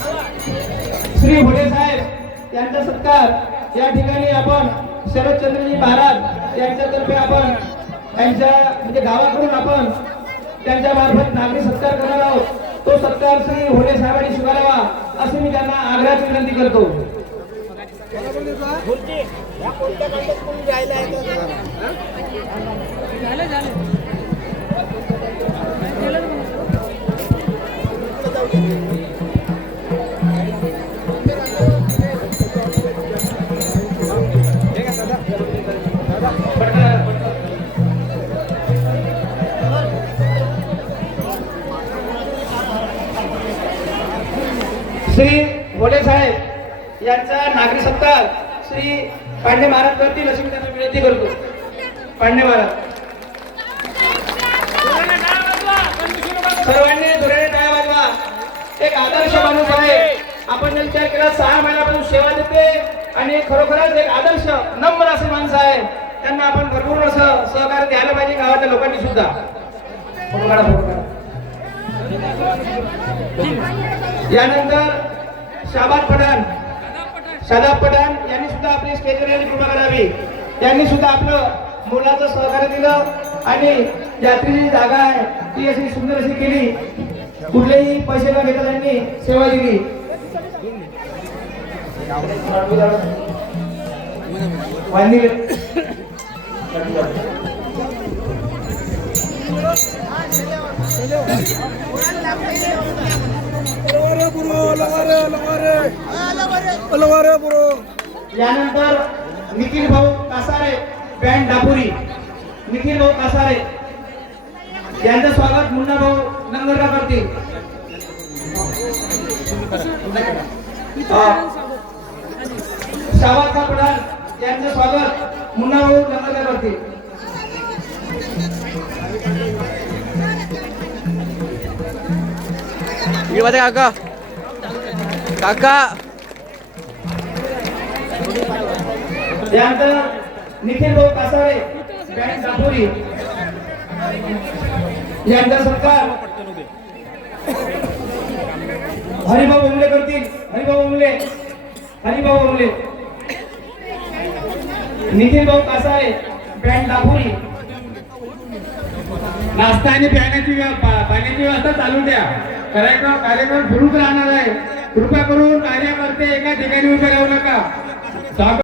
श्री होडे साहेब यांचा सत्कार या ठिकाणी आपण शरदचंद्रजी महाराज यांच्यातर्फे आपण त्यांच्या म्हणजे गावाकडून आपण त्यांच्या मार्फत नागरी सत्कार करणार आहोत। तो सत्कार श्री होडे साहेबांनी स्वीकारावा असे मी त्यांना आग्रहाची विनंती करतो। श्री होडे साहेब यांचा नागरी सत्कार श्री पांडे महाराज करतील अशी मी त्यांना विनंती करतो। पांडे महाराज सर्वांनी जोराने टाळ्या वाजवा। एक आदर्श माणूस आहे, आपण जर विचार केला 6 महिन्यापासून सेवा देते आणि खरोखरच एक आदर्श नम्र असे माणूस आहे। त्यांना आपण भरपूर असं सहकार्य द्यायला पाहिजे गावाच्या लोकांनी सुद्धा। यानंतर शादाब पठाण यांनी सुद्धा आपली स्टेजवर कृपा करावी। त्यांनी सुद्धा आपलं मुलाचं सहकार्य दिलं आणि यात्रेची जागा आहे ती अशी सुंदर अशी केली, कुठलेही पैसे न घेता त्यांनी सेवा दिली। यानंतर निखिल भाऊ कासारे बँड दापुरी, निखिल भाऊ कासारे यांचं स्वागत मुन्ना भाऊ नंगरगा करतील। शाबाद पठाण यांचं स्वागत मुन्ना भाऊ नंगरगा करतील। काका काका त्यानंतर निखिल भाऊ कासारे बँड दापुरी यांचा सत्कार हरिभाऊ उमले करतील। हरिभाऊ उमले निखिल भाऊ कासारे बँड दापुरी। नाश्ता आणि पाण्याची व्यवस्था चालू द्या। कार्यक्रम सुरूच राहणार आहे। कृपा करून कार्यकर्ते एका ठिकाणी उभे राहू नका।